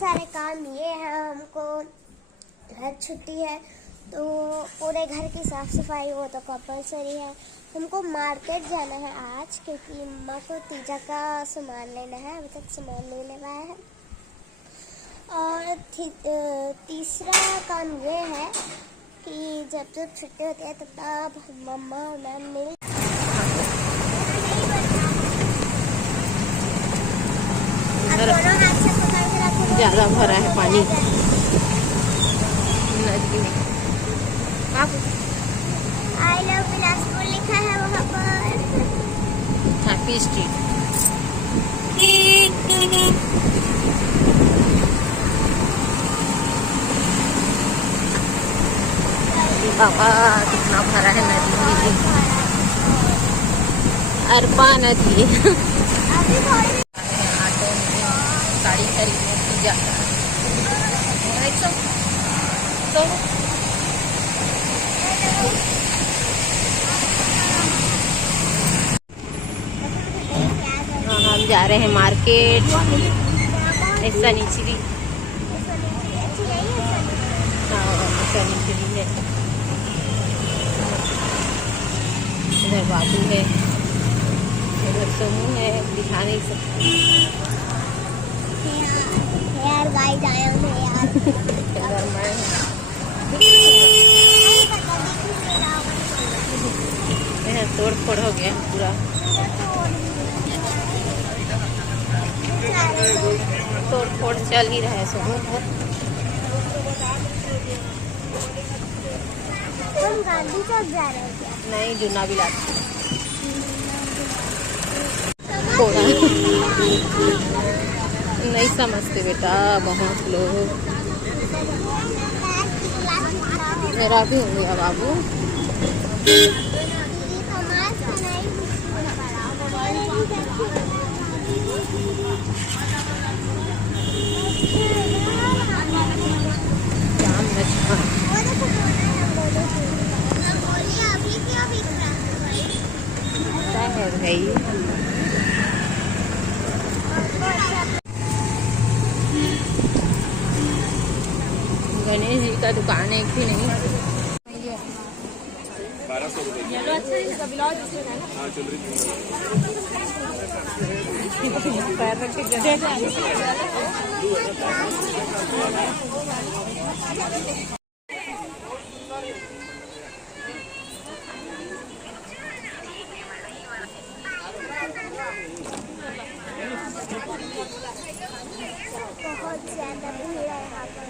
सारे काम ये हैं। हमको घर छुट्टी है तो पूरे घर की साफ सफाई वो तो कंपलसरी है। हमको मार्केट जाना है आज क्योंकि मम्मा को तीजा का सामान लेना है। अभी तक सामान नहीं लेवाया है। और तीसरा काम ये है कि जब जब छुट्टी होती है तब मम्मा और मैम मिल ज़्यादा भरा है पानी नदी में। आई लव बिलासपुर लिखा है वहाँ पर। Happy street. बाबा कितना भरा है नदी, अरबा नदी। ऑटो में साड़ी खरीदने की जाता है। हम जा रहे हैं मार्केट। ऐसा नीचे है। इधर बाबू है, इधर समूह है, दिखा नहीं सकते यार। गाइस आया हूँ यार। इधर मैं इधर तोड़ फोड़ हो गया पूरा। तोड़ फोड़ चल ही रहा है समूह। हम गांधी चौक जा रहे हैं क्या? नहीं, जुना भी लाते नहीं समझते बेटा बहुत लोग। मेरा भी हो गया बाबू। है भाई, गणेश जी का दुकान एक भी नहीं। 1200 रुपये। बहुत ज्यादा भीड़ है यहाँ पर।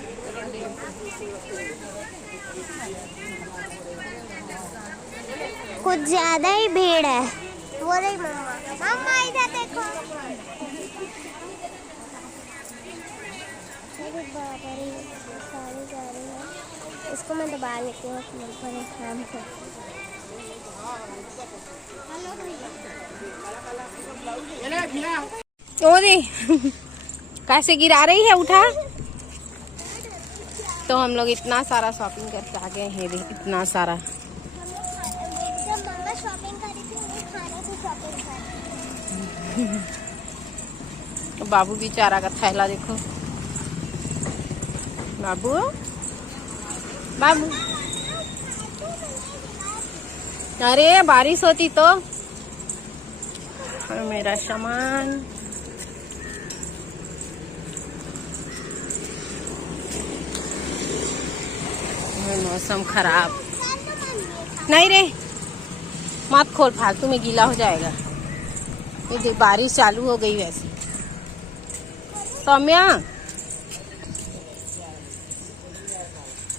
कुछ ज्यादा ही भीड़ है। वो रही मम्मा। मम्मा इधर देखो। अरे बाबा रे, सारी जा रही है। इसको मैं दबा लेती हूँ अपने काम को। ओरे कैसे गिरा रही है, उठा। तो हम लोग इतना सारा शॉपिंग करके आ गए हैं। इतना सारा जब मम्मा शॉपिंग करी थी उन्हें खाने की शॉपिंग करी। बाबू बेचारा का थैला देखो। बाबू बाबू, अरे बारिश होती तो। मेरा सामान मौसम खराब। नहीं रे, मत खोल, फालतू में गीला हो जाएगा। ये देख बारिश चालू हो गई वैसे। सौम्या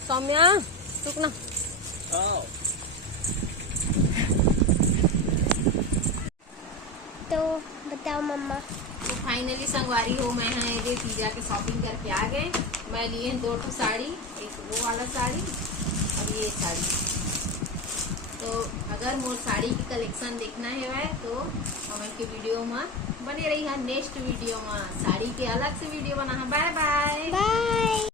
सौम्या रुक ना। तो बताओ मम्मा। तो फाइनली संगवारी हो मैं है ये तीजा के शॉपिंग करके आ गए। मैं लिए 2 साड़ी, एक वो वाला साड़ी और ये साड़ी। तो अगर मोर साड़ी की कलेक्शन देखना है तो हमारे के वीडियो में बने रही है। नेक्स्ट वीडियो में साड़ी के अलग से वीडियो बना है। Bye bye.